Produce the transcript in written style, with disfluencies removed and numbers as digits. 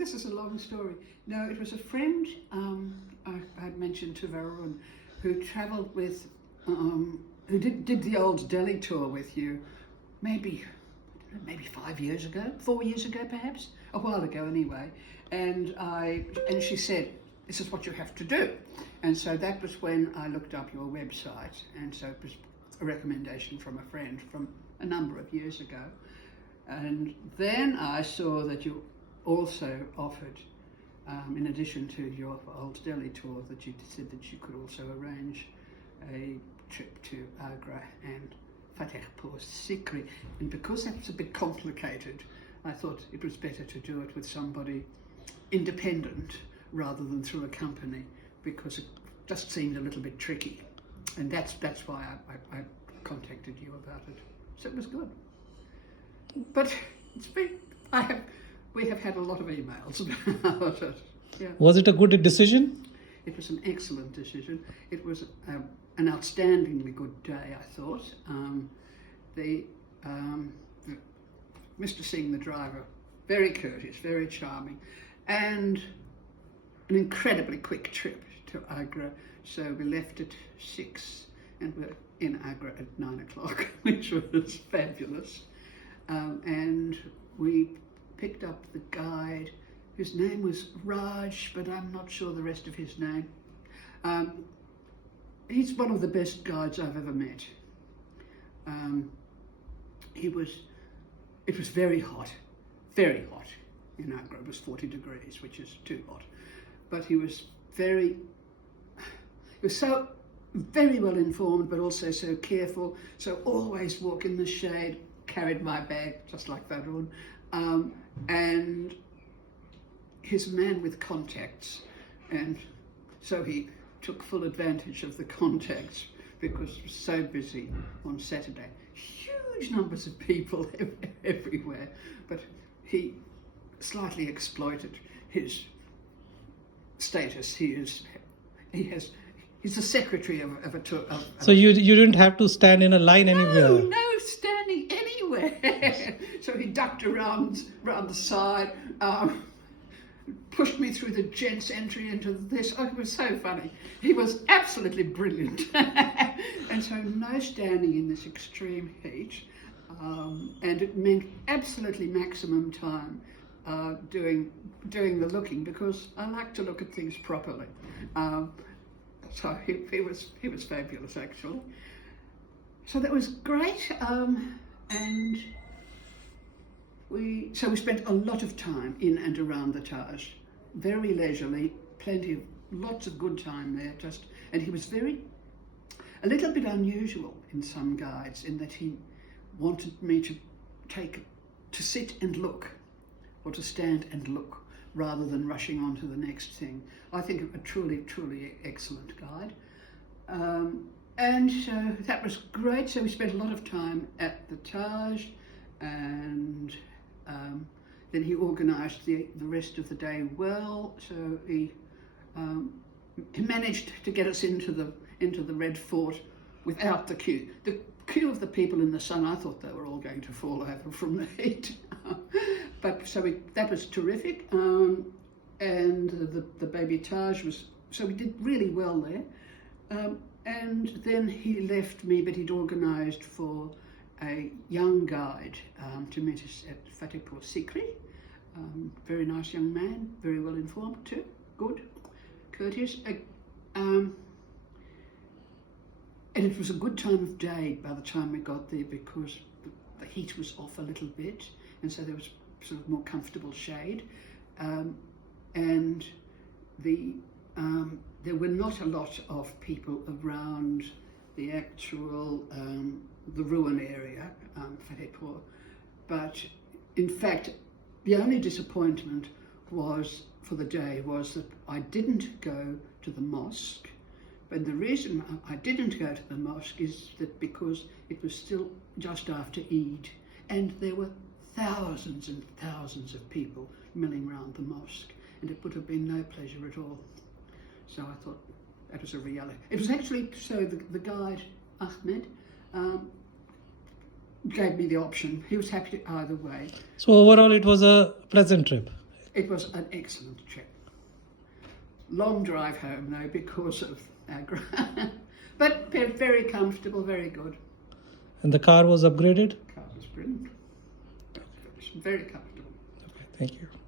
this is a long story. No, it was a friend I'd mentioned to Varun who travelled with, who did the old Delhi tour with you, maybe 5 years ago, 4 years ago perhaps, a while ago anyway. And she said, this is what you have to do. And so that was when I looked up your website, and so it was a recommendation from a friend from a number of years ago. And then I saw that you also offered, in addition to your old Delhi tour, that you said that you could also arrange a trip to Agra and Fatehpur Sikri. And because that's a bit complicated, I thought it was better to do it with somebody independent rather than through a company, because it just seemed a little bit tricky. And that's why I contacted you about it. So it was good. But we have had a lot of emails about it. Yeah. Was it a good decision? It was an excellent decision. It was an outstandingly good day, I thought. Mr. Singh, the driver, very courteous, very charming, and an incredibly quick trip to Agra. So we left at 6 and we're in Agra at 9 o'clock, which was fabulous. And we picked up the guide, whose name was Raj, but I'm not sure the rest of his name. He's one of the best guides I've ever met. It was very hot in Agra. It was 40 degrees, which is too hot. But he was so very well informed, but also so careful. So always walk in the shade, carried my bag, just like Varun. And he's a man with contacts. And so he took full advantage of the contacts because it was so busy on Saturday. Huge numbers of people everywhere. But he slightly exploited his status. He's the secretary of a tour. So you didn't have to stand in a line anywhere? No standing anywhere. So he ducked around the side, pushed me through the gents' entry into this. Oh, it was so funny. He was absolutely brilliant. And so no standing in this extreme heat. And it meant absolutely maximum time doing the looking, because I like to look at things properly. So he was fabulous, actually. So that was great, and we spent a lot of time in and around the Taj, very leisurely, lots of good time there. And he was a little bit unusual in some guides, in that he wanted me to sit and look, or to stand and look, rather than rushing on to the next thing. I think a truly, truly excellent guide. And so that was great. So we spent a lot of time at the Taj, and then he organised the rest of the day well. So he managed to get us into the Red Fort without the queue. The queue of the people in the sun, I thought they were all going to fall over from the heat. But so that was terrific, and the baby Taj was, so we did really well there. And then he left me, but he'd organised for a young guide to meet us at Fatehpur Sikri. Very nice young man, very well informed too, good, courteous. And it was a good time of day by the time we got there, because the heat was off a little bit, and so there was sort of more comfortable shade, and there were not a lot of people around the actual the ruin area, Fatehpur. But in fact, the only disappointment for the day was that I didn't go to the mosque. But the reason I didn't go to the mosque is that because it was still just after Eid, and there were thousands and thousands of people milling around the mosque, and it would have been no pleasure at all. So I thought that was a reality. It was actually, so the guide, Ahmed, gave me the option. He was happy either way. So overall it was a pleasant trip. It was an excellent trip. Long drive home though because of Agra. But very comfortable, very good. And the car was upgraded? Car was brilliant. Very comfortable. Okay, thank you.